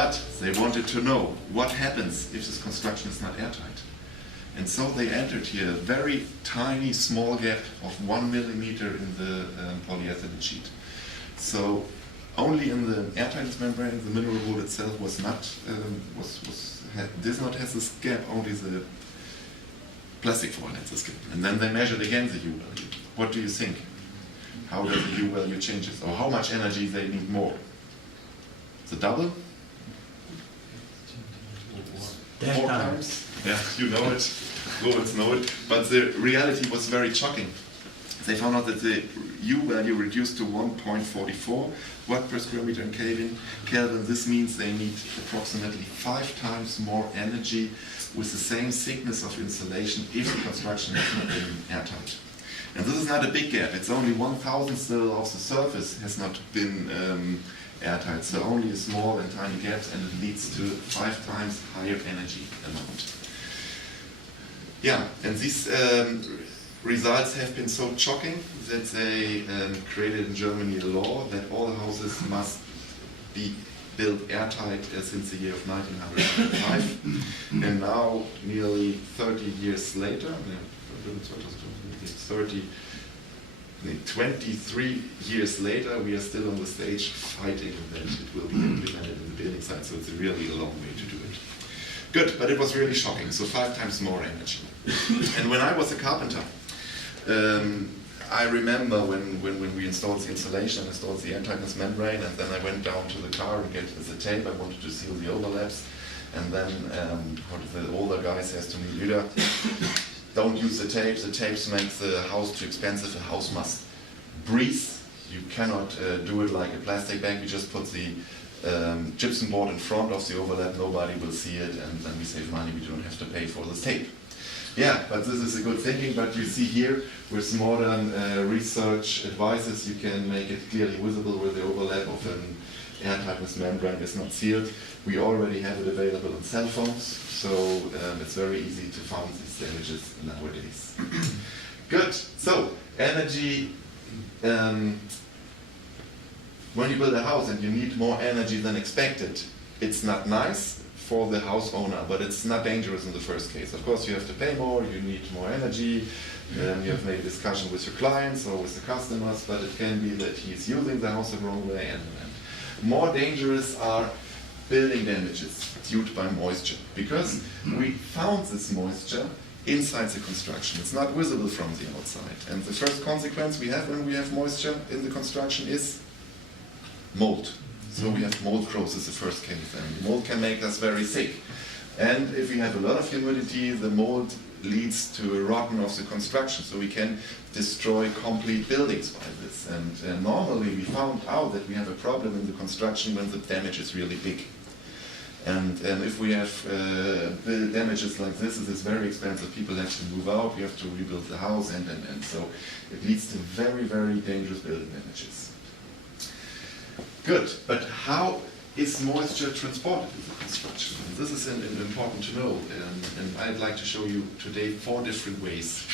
But they wanted to know what happens if this construction is not airtight. And so they entered here a very tiny, small gap of 1 millimeter in the polyethylene sheet. So only in the airtightness membrane, the mineral wool itself does not have this gap, only the plastic foil has this gap. And then they measured again the U value. What do you think? How does the U value changes? Or how much energy they need more? The double? 4 times? Yeah, you know it. Robots know it. But the reality was very shocking. They found out that the U value reduced to 1.44 watt per square meter in Kelvin. This means they need approximately 5 times more energy with the same thickness of insulation if the construction has not been airtight. And this is not a big gap. It's only 1,000 still of the surface has not been airtight. So only a small and tiny gaps, and it leads to 5 times higher energy amount. Yeah, and these results have been so shocking that they created in Germany a law that all houses must be built airtight since the year of 1995. And now, nearly 30 years later, 23 years later, we are still on the stage fighting that it will be implemented in the building site, so it's really a long way to do it. Good, but it was really shocking, so 5 times more energy. And when I was a carpenter, I remember when we installed the insulation, installed the airtightness membrane, and then I went down to the car and get the tape. I wanted to seal the overlaps, and then the older guy says to me, Lüder, don't use the tapes. The tapes make the house too expensive. The house must breathe. You cannot do it like a plastic bag. We just put the gypsum board in front of the overlap. Nobody will see it, and then we save money. We don't have to pay for this tape. Yeah, but this is a good thinking. But you see here, with modern research advices, you can make it clearly visible where the overlap of an airtightness membrane is not sealed. We already have it available on cell phones, so it's very easy to find these images nowadays. Good. So energy. When you build a house and you need more energy than expected, it's not nice for the house owner, but it's not dangerous in the first case. Of course, you have to pay more, you need more energy, you have made a discussion with your clients or with the customers, but it can be that he's using the house the wrong way. And more dangerous are building damages due by moisture, because we found this moisture inside the construction. It's not visible from the outside. And the first consequence we have when we have moisture in the construction is mold. So we have mold growth is the first case, and mold can make us very sick. And if we have a lot of humidity, the mold leads to a rotten of the construction, so we can destroy complete buildings by this. And normally we found out that we have a problem in the construction when the damage is really big. And if we have damages like this, it is very expensive. People have to move out, we have to rebuild the house, and so it leads to very, very dangerous building damages. Good, but how is moisture transported in the construction? And this is important to know, and I'd like to show you today 4 different ways.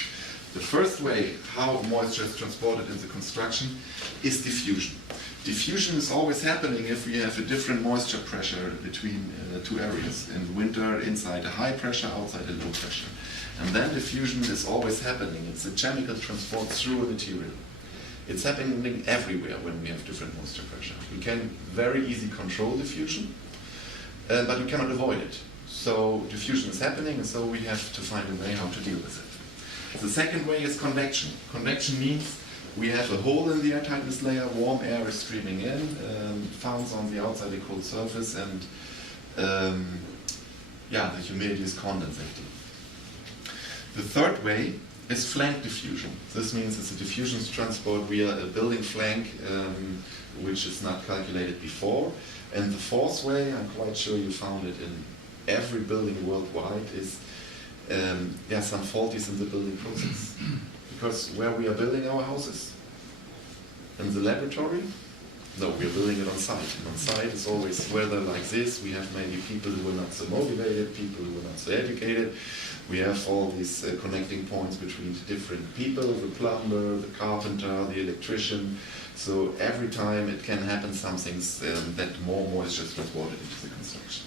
The first way how moisture is transported in the construction is diffusion. Diffusion is always happening if we have a different moisture pressure between 2 areas. In winter, inside a high pressure, outside a low pressure. And then diffusion is always happening. It's a chemical transport through a material. It's happening everywhere when we have different moisture pressure. We can very easily control diffusion, but we cannot avoid it. So diffusion is happening, and so we have to find a way how to deal with it. The second way is convection. Convection means we have a hole in the airtightness layer, warm air is streaming in, fans on the outside, a cold surface, and the humidity is condensating. The third way is flank diffusion. This means it's a diffusion transport via a building flank, which is not calculated before. And the fourth way, I'm quite sure you found it in every building worldwide, is some faulties in the building process. Because where we are building our houses, in the laboratory, No, we're building it on site. And on site it's always weather like this. We have maybe people who are not so motivated, people who are not so educated. We have all these connecting points between the different people, the plumber, the carpenter, the electrician. So every time it can happen something that more moisture is transported into the construction.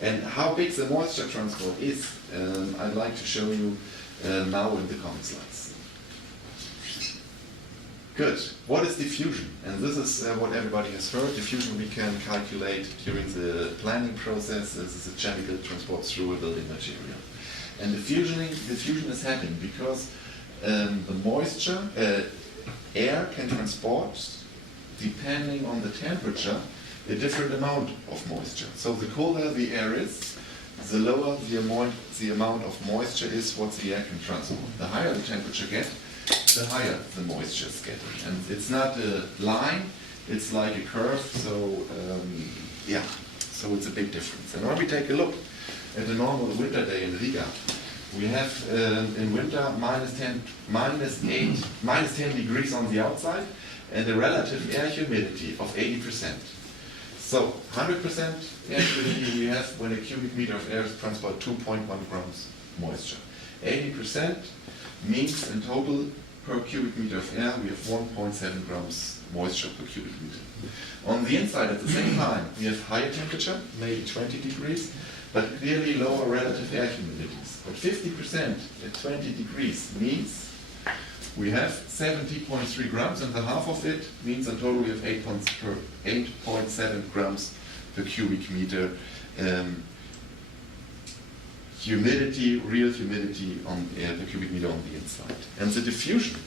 And how big the moisture transport is, I'd like to show you now in the coming slides. Good. What is diffusion? And this is what everybody has heard. Diffusion we can calculate during the planning process. This is a chemical transport through a building material. And diffusion is happening because the moisture, air can transport, depending on the temperature, a different amount of moisture. So the colder the air is, the lower the amount of moisture is what the air can transport. The higher the temperature gets, the higher the moisture is getting. And it's not a line, it's like a curve, so yeah, so it's a big difference. And when we take a look at a normal winter day in Riga, we have in winter minus 10 degrees on the outside and a relative air humidity of 80%. So 100% air humidity we have when a cubic meter of air transports 2.1 grams moisture. 80% means in total per cubic meter of air we have 1.7 grams moisture per cubic meter. On the inside at the same time we have higher temperature, maybe 20 degrees, but clearly lower relative air humidities. But 50% at 20 degrees means we have 70.3 grams, and the half of it means in total we have 8.7 grams per cubic meter humidity, real humidity on per cubic meter on the inside. And the diffusion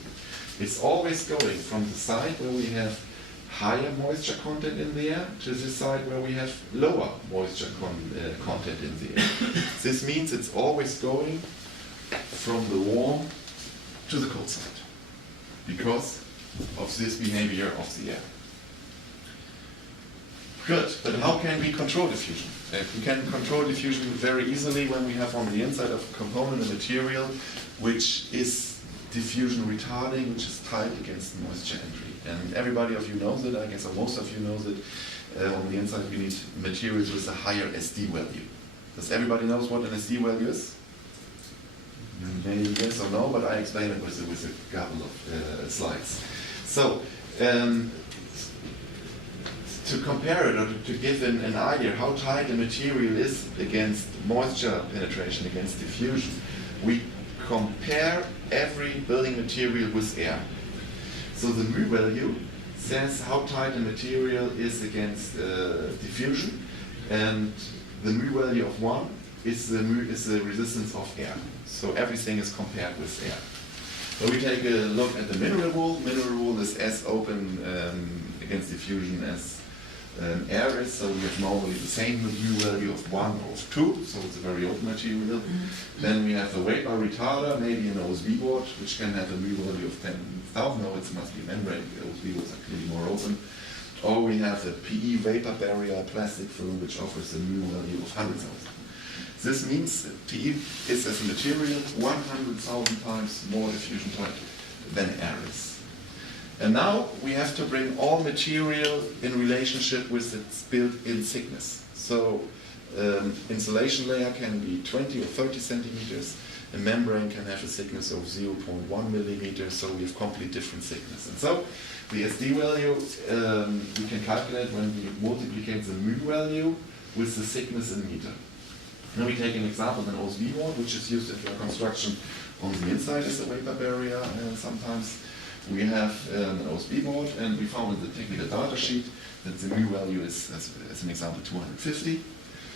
is always going from the side where we have higher moisture content in the air to the side where we have lower moisture content in the air. This means it's always going from the warm to the cold side because of this behavior of the air. Good, but how can we control diffusion? We can control diffusion very easily when we have on the inside of a component a material which is diffusion retarding, which is tight against moisture entry. And everybody of you knows it, I guess, or most of you knows it. On the inside we need materials with a higher SD value. Does everybody knows what an SD value is? Maybe yes or no, but I explain it with a couple of slides. So, to compare it or to give an idea how tight a material is against moisture penetration, against diffusion, we compare every building material with air. So the mu value says how tight a material is against diffusion, and the mu value of 1 is the resistance of air. So everything is compared with air. So we take a look at the mineral wool. Mineral wool is as open against diffusion as air is, so we have normally the same mu value of 1 or of 2, so it's a very open material. Then we have a vapor retarder, maybe an OSB board, which can have a mu value of 10,000, no, it must be membrane, OSB boards are clearly more open. Or we have a PE vapor barrier plastic film, which offers a mu value of 100,000. This means PE is as a material 100,000 times more diffusion tight than air is. And now we have to bring all material in relationship with its built-in thickness. So insulation layer can be 20 or 30 centimeters. A membrane can have a thickness of 0.1 millimeters, so we have complete different thickness. And so the SD value we can calculate when we multiply the mu value with the thickness in meter. Now we take an example, an OSB board, which is used in construction on the inside as a vapor barrier sometimes. We have an OSB board, and we found in the technical data sheet that the mu value is, as an example, 250.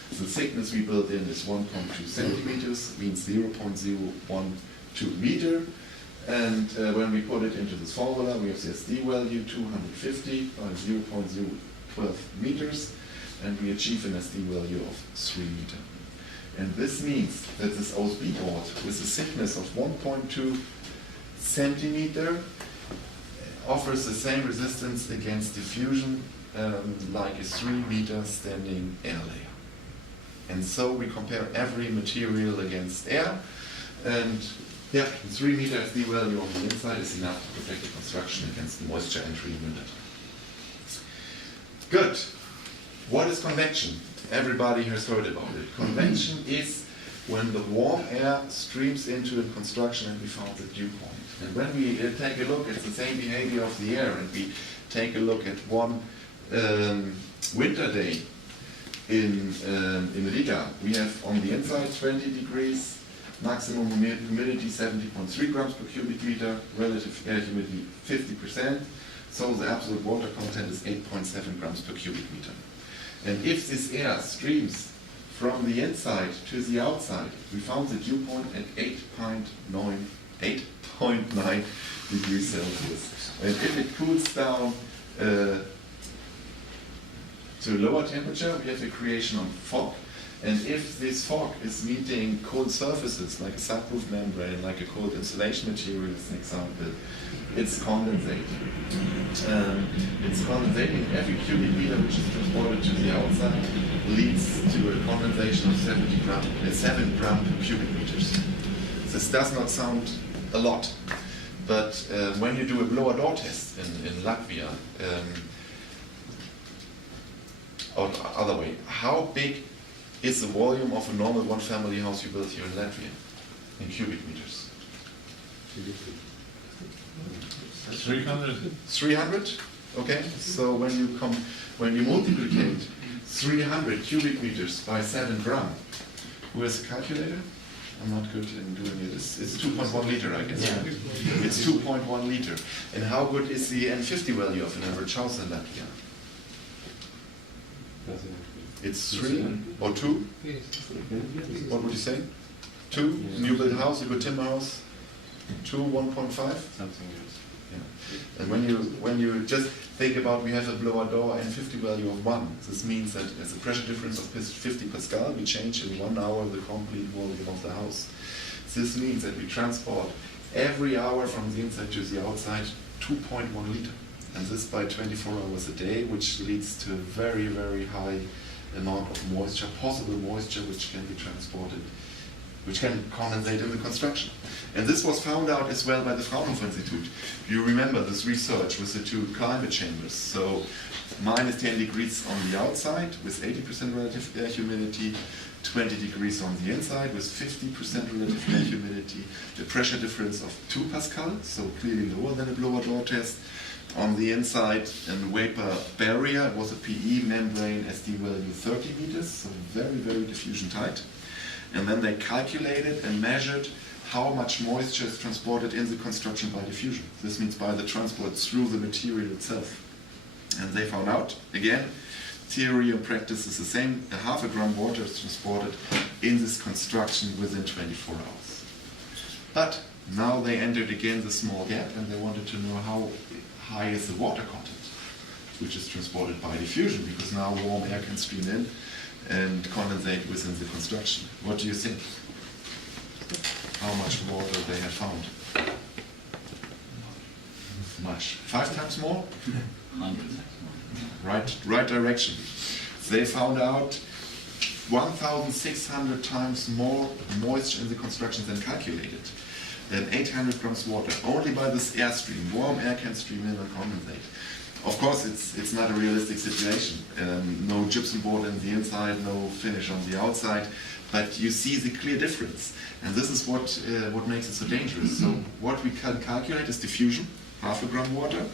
The thickness we built in is 1.2 centimeters, means 0.012 meter. And when we put it into this formula, we have the SD value 250 by 0.012 meters, and we achieve an SD value of 3 meter. And this means that this OSB board with a thickness of 1.2 centimeter offers the same resistance against diffusion like a 3 meter standing air layer. And so we compare every material against air, and yeah, 3 meter SD value on the inside is enough to protect the construction against moisture entry in winter. Good. What is convection? Everybody has heard about it. Convection is when the warm air streams into the construction, and we found the dew point. And when we take a look, it's the same behavior of the air, and we take a look at one winter day in Riga. We have on the inside 20 degrees, maximum humidity 70.3 grams per cubic meter, relative air humidity 50%, so the absolute water content is 8.7 grams per cubic meter. And if this air streams from the inside to the outside, we found the dew point at 8.9 degrees Celsius. And if it cools down to lower temperature, we have the creation of fog. And if this fog is meeting cold surfaces, like a subproof membrane, like a cold insulation material, as an example, it's condensate. It's condensating. Every cubic meter which is transported to the outside leads to a condensation of 7 gram per cubic meters. This does not sound a lot, but when you do a blower door test in Latvia, or other way, how big is the volume of a normal one-family house you built here in Latvia in cubic meters? 300. 300? Okay, so when you multiply 300 cubic meters by 7 gram, who has a calculator? I'm not good in doing it. It's 2.1 liter, I guess. Yeah. It's 2.1 liter. And how good is the N50 value of an average house in Latvia? It's 3 or 2? What would you say? 2? New build house, a good timber house? 2, 1.5? Something else. Yeah. And when you just think about, we have a blower door and 50 value of 1. This means that as a pressure difference of 50 Pascal, we change in 1 hour the complete volume of the house. This means that we transport every hour from the inside to the outside 2.1 liter. And this by 24 hours a day, which leads to a very, very high amount of moisture, possible moisture, which can be transported, which can condensate in the construction. And this was found out as well by the Fraunhofer Institute. You remember this research with the 2 climate chambers. So minus 10 degrees on the outside with 80% relative air humidity, 20 degrees on the inside with 50% relative air humidity, the pressure difference of 2 Pascal, so clearly lower than a blower door test. On the inside, and vapor barrier, it was a PE membrane, SD value 30 meters, so very, very diffusion tight. And then they calculated and measured how much moisture is transported in the construction by diffusion. This means by the transport through the material itself. And they found out, again, theory and practice is the same, a half a gram water is transported in this construction within 24 hours. But now they entered again the small gap, and they wanted to know how high is the water content, which is transported by diffusion, because now warm air can stream in and condensate within the construction. What do you think? How much water they have found? Much. 5 times more? 100 times more. Right direction. They found out 1,600 times more moisture in the construction than calculated. Than 800 grams water, only by this air stream. Warm air can stream in and condensate. Of course, it's not a realistic situation. No gypsum board on the inside, no finish on the outside, but you see the clear difference. And this is what makes it so dangerous. So what we can calculate is diffusion, half a gram water,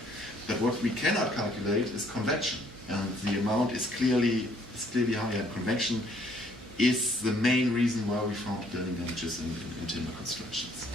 but what we cannot calculate is convection. And the amount is clearly higher. And convection is the main reason why we found building damages in timber constructions.